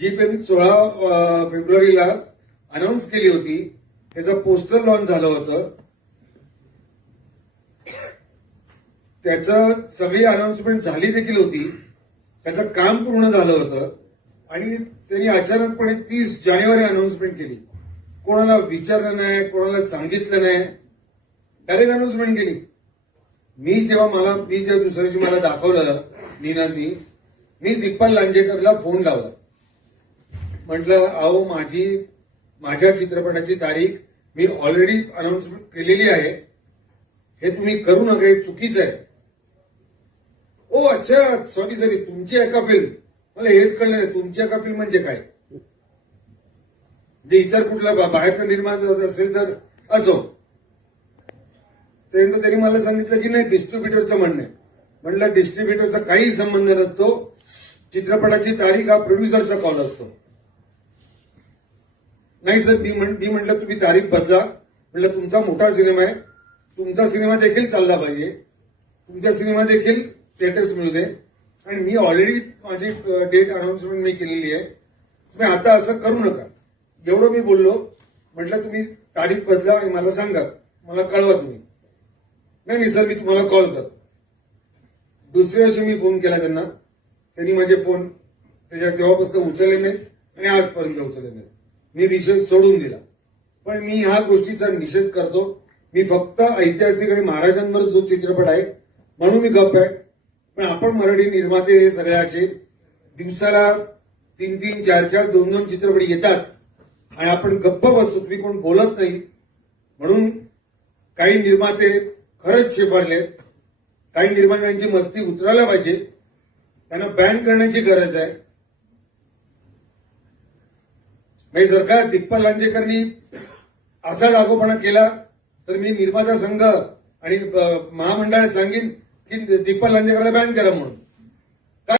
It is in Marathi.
जी फिल्म 16 फेब्रुवारीला अनाऊन्स केली होती, त्याचं पोस्टर लॉन्च झालं होतं. त्याचं सगळी अनाउन्समेंट झाली देखील होती. त्याचं काम पूर्ण झालं होतं आणि त्यांनी अचानकपणे 30 जानेवारी अनाउन्समेंट केली. कोणाला विचारलं नाही, कोणाला सांगितलं नाही, डायरेक्ट अनाउन्समेंट केली. मी जेव्हा दुसऱ्या दिवशी मला दाखवलं नीनांनी, मी दिग्पाल लांजेकरला फोन लावला. म्हटलं, अहो माझ्या चित्रपटाची तारीख मी ऑलरेडी अनाउन्समेंट केलेली आहे, हे तुम्ही करू नका, हे चुकीचं आहे. ओ अच्छा, सॉरी तुमची आहे का फिल्म? मला हेच कळलं नाही, तुमची आहे का फिल्म म्हणजे काय? जे इतर कुठला बाहेरचा निर्माण असेल तर असो. त्यानंतर त्यांनी मला सांगितलं की नाही, डिस्ट्रीब्युटरचं म्हणणं आहे. म्हणलं डिस्ट्रीब्युटरचा काही संबंध नसतो, चित्रपटाची तारीख हा प्रोड्युसरचा कॉल असतो. नाही सर, मी म्हटलं तुम्ही तारीख बदला. म्हटलं तुमचा मोठा सिनेमा आहे, तुमचा सिनेमा देखील चालला पाहिजे, तुमच्या सिनेमा देखील थिएटर्स मिळू दे, आणि मी ऑलरेडी माझी डेट अनाउन्समेंट मी केलेली आहे, तुम्ही आता असं करू नका. एवढं मी बोललो. म्हटलं तुम्ही तारीख बदला आणि मला सांगा, मला कळवा तुम्ही. नाही सर, मी तुम्हाला कॉल करतो. दुसऱ्या दिवशी मी फोन केला त्यांना, त्यांनी माझे फोन तेव्हापासून उचलले नाहीत आणि आजपर्यंत उचलले नाहीत. मी विषय सोडून दिला. पण मी ह्या गोष्टीचा निषेध करतो. मी फक्त ऐतिहासिक आणि महाराजांवर जो चित्रपट आहे म्हणून मी गप्प आहे. पण आपण मराठी निर्माते हे सगळे असे दिवसाला 3-3, 4-4, 2-2 चित्रपट येतात आणि आपण गप्प बसतो, तुम्ही कोण बोलत नाही. म्हणून काही निर्माते खरंच शेफारले. काही निर्मात्यांची मस्ती उतरायला पाहिजे, त्यांना बॅन करण्याची गरज आहे. जर का दिग्पाल लांजेकरनी असा लागूपणा केला तर मी निर्माता संघ आणि महामंडळाला सांगेन की दिग्पाल लांजेकरला बॅन करा म्हणून.